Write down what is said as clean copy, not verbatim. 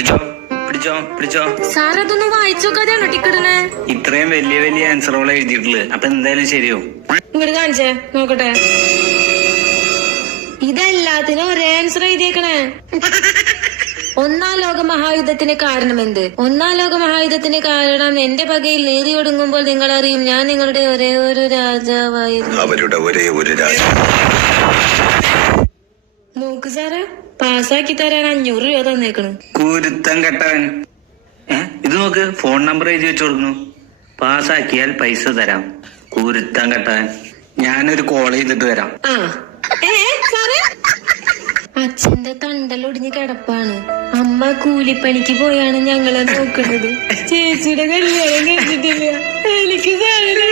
പിടിച്ചോ പിടിച്ചോ പിടിച്ചോ. സാർ അതൊന്ന് വായിച്ചോക്കാതെയാണോ ടിക്കറ്റിന്? ഇത്രയും വലിയ വലിയ ആൻസറുകൾ എഴുതിയിട്ടുള്ളത്. അപ്പൊ എന്തായാലും ശരിയാവും. ഇങ്ങോട്ട് കാണിച്ചേ നോക്കട്ടെ. ഇതെല്ലാത്തിനും ഒരേ ആൻസർ എഴുതിയേക്കണേ. ഒന്നാം ലോക മഹായുദ്ധത്തിന് കാരണമെന്ത്? ഒന്നാം ലോക മഹായുദ്ധത്തിന് കാരണം എന്റെ പകയിൽ നേരി ഒടുങ്ങുമ്പോൾ നിങ്ങൾ അറിയും ഞാൻ നിങ്ങളുടെ ഒരേ ഒരു രാജാവായിരുന്നു. അവരുടെ ഒരേ ഒരു രാജാവ്. നോക്ക് സാറേ, പാസ്സാക്കി തരാൻ 500 രൂപ തന്നേക്കണ്. കുരുത്തം കെട്ടവൻ. ഇത് നോക്ക്, ഫോൺ നമ്പർ എഴുതി വെച്ചു കൊടുക്കുന്നു. പാസ്സാക്കിയാൽ പൈസ തരാം. കുരുത്തം കെട്ടവൻ. ഞാനൊരു കോൾ ചെയ്തിട്ട് വരാം. ആ സാറേ, അച്ഛന്റെ തണ്ടലൊടിഞ്ഞ് കിടപ്പാണ്. അമ്മ കൂലിപ്പണിക്ക് പോയാണ് ഞങ്ങളെ നോക്കുന്നത്. ചേച്ചിയുടെ കല്യാണം കഴിഞ്ഞിട്ടില്ല. എനിക്ക് സാറിനെ